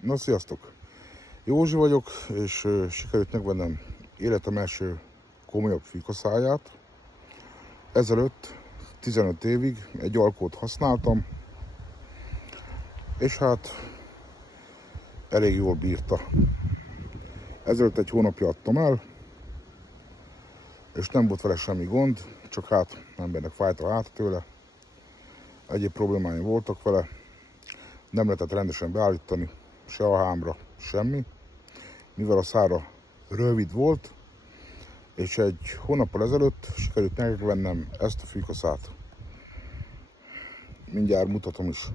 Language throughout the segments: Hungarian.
Na, sziasztok! Józsi vagyok, és sikerült megvennem életem első komolyabb fűkaszáját. Ezelőtt 15 évig egy Alkót használtam, és hát elég jól bírta. Ezelőtt egy hónapja adtam el, és nem volt vele semmi gond, csak hát embernek fájt a háta tőle. Egyéb problémáim voltak vele, nem lehetett rendesen beállítani, se a hámra, semmi. Mivel a szára rövid volt, és egy hónappal ezelőtt sikerült megvennem ezt a fűkaszát. Mindjárt mutatom is.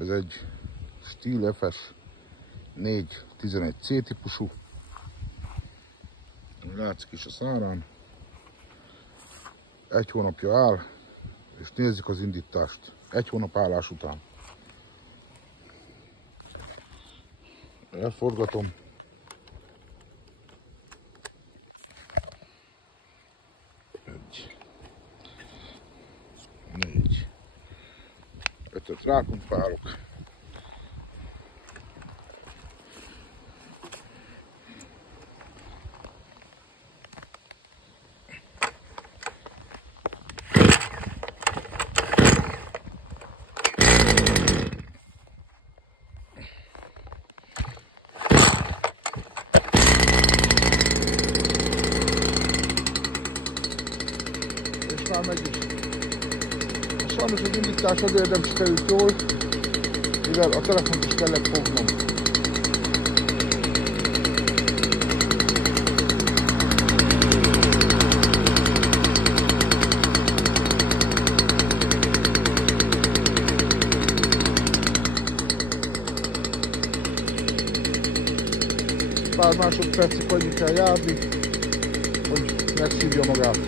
Ez egy Stihl FS 411C típusú. Látszik is a szárán. Egy hónapja áll, és nézzük az indítást. Egy hónap állás után. Elforgatom. Egy, négy, ötöt rápumpálok. Már megy is. Sajnos az indítás azért nem sikerült jól, mivel a telefont is kellett fognom. Pár másodpercig annyi kell járni, hogy megszívja magát.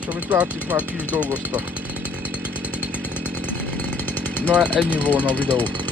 És amit látszik, már ki is dolgozta. Na, ennyi volna a videó.